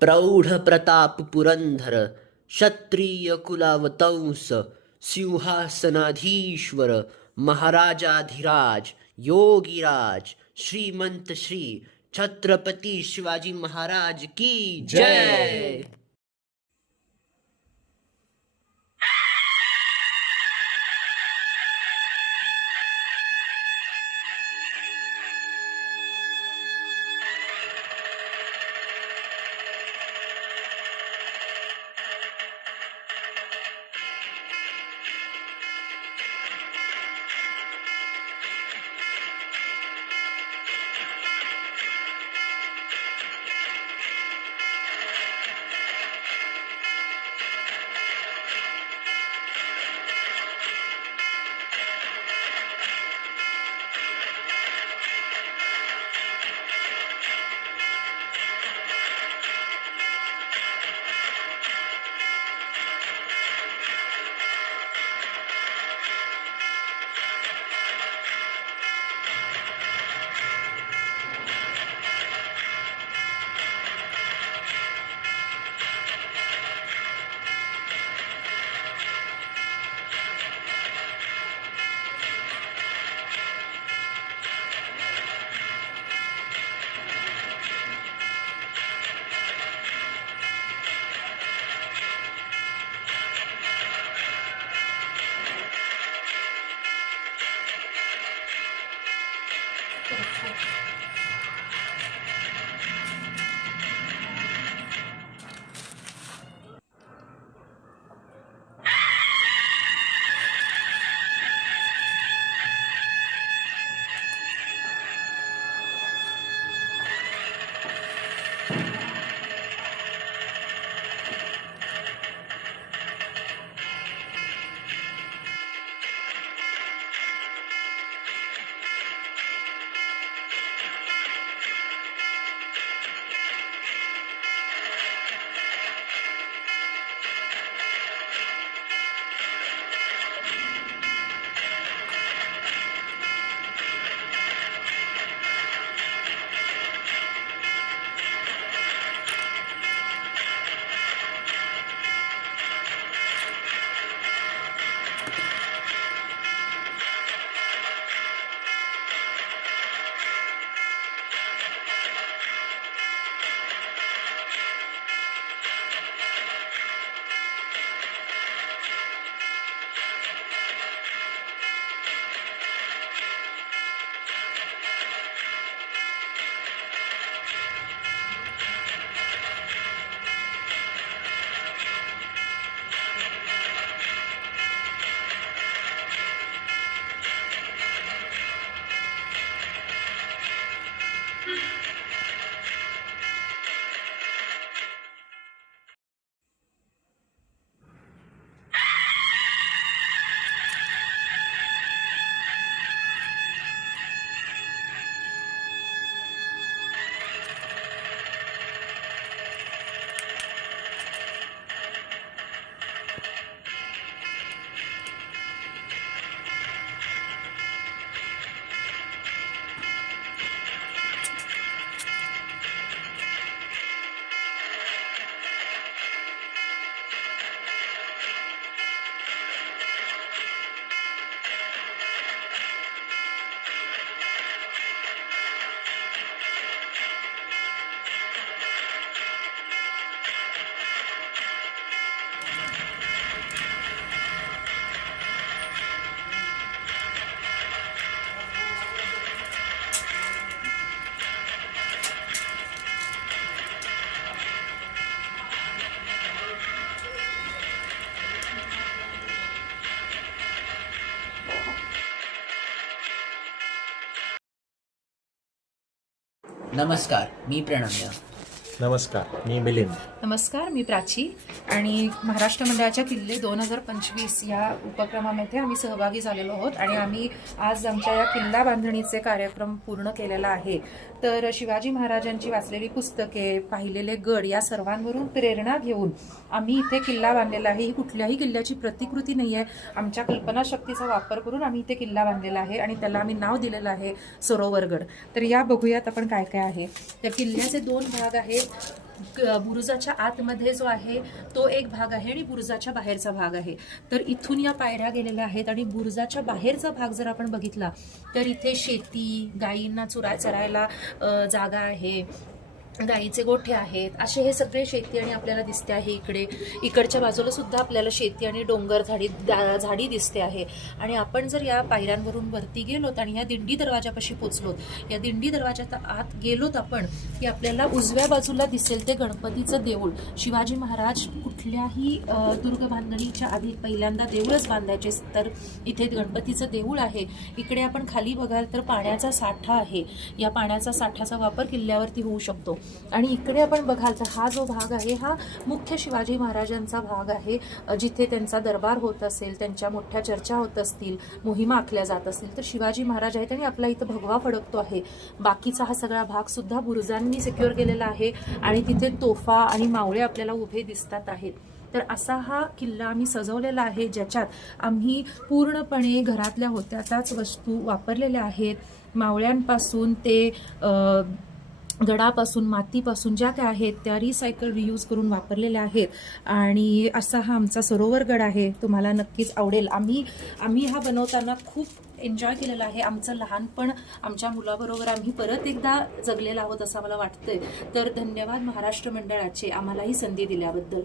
प्रौढ प्रताप पुरंधर क्षत्रिय कुलावतंस सिंहासनाधीश्वर महाराजाधिराज योगीराज श्रीमंत श्री छत्रपती शिवाजी महाराज की जय! नमस्कार मी प्रणम्य. नमस्कार मी मिलिंद. नमस्कार मी प्राची. आणि महाराष्ट्र मंडळाच्या किल्ले दोन हजार पंचवीस या उपक्रमामध्ये आम्ही सहभागी झालेलो आहोत आणि आम्ही आज आमच्या या किल्ला बांधणीचे कार्यक्रम पूर्ण केलेला आहे. तर शिवाजी महाराजांची वाचलेली पुस्तके पाहिलेले गड या सर्वांवरून प्रेरणा घेऊन आम्ही इथे किल्ला बांधलेला आहे. ही कुठल्याही किल्ल्याची प्रतिकृती नाही आहे आमच्या कल्पनाशक्तीचा वापर करून आम्ही इथे किल्ला बांधलेला आहे आणि त्याला आम्ही नाव दिलेलं आहे सरोवरगड. तर या बघूयात आपण काय काय आहे. तर किल्ल्याचे दोन भाग आहेत. बुरुजाच्या आतमध्ये जो आहे तो एक भाग आहे आणि बुरुजाच्या बाहेरचा भाग आहे. तर इथून या पायऱ्या गेलेल्या आहेत आणि बुरुजाच्या बाहेरचा भाग जर आपण बघितला तर इथे शेती गायींना चुरा चरायला जागा आहे. गाईचे गोठे आहेत असे हे सगळे शेती आणि आपल्याला दिसते आहे इकडे. इकडच्या बाजूला सुद्धा आपल्याला शेती आणि डोंगर झाडी दा- झाडी दिसते आहे. आणि आपण जर या पायऱ्यांवरून वरती गेलोत आणि या दिंडी दरवाजापाशी पोचलोत या दिंडी दरवाजात आत गेलोत आपण की आपल्याला उजव्या बाजूला दिसेल ते गणपतीचं देऊळ. शिवाजी महाराज कुठल्याही दुर्ग बांधणीच्या आधी पहिल्यांदा देऊळच बांधायचे तर इथे गणपतीचं देऊळ आहे. इकडे आपण खाली बघाल तर पाण्याचा साठा आहे. या पाण्याचा साठाचा वापर किल्ल्यावरती होऊ शकतो. आणि इकडे आपण बघाल तर हा जो भाग आहे हा मुख्य शिवाजी महाराजांचा भाग आहे. जिथे त्यांचा दरबार होत असेल त्यांच्या मोठ्या चर्चा होत असतील मोहिमा आखल्या जात असतील तर शिवाजी महाराज आहेत आणि आपला इथं भगवा फडकतो आहे. बाकीचा हा सगळा भाग सुद्धा बुरुजांनी सिक्युअर केलेला आहे आणि तिथे तोफा आणि मावळे आपल्याला उभे दिसतात आहेत. तर असा हा किल्ला आम्ही सजवलेला आहे ज्याच्यात आम्ही पूर्णपणे घरातल्या होत्या त्याच वस्तू वापरलेल्या आहेत. मावळ्यांपासून ते गडापासून मातीपासून ज्या काय आहेत त्या रिसायकल रियूज करून वापरलेल्या आहेत. आणि असा हा आमचा सरोवर गड आहे. तुम्हाला नक्कीच आवडेल. आम्ही आम्ही हा बनवताना खूप एन्जॉय केलेला आहे. आमचं लहानपण आमच्या मुलाबरोबर आम्ही परत एकदा जगलेलं आहोत असं मला वाटतंय. तर धन्यवाद महाराष्ट्र मंडळाचे आम्हाला ही संधी दिल्याबद्दल.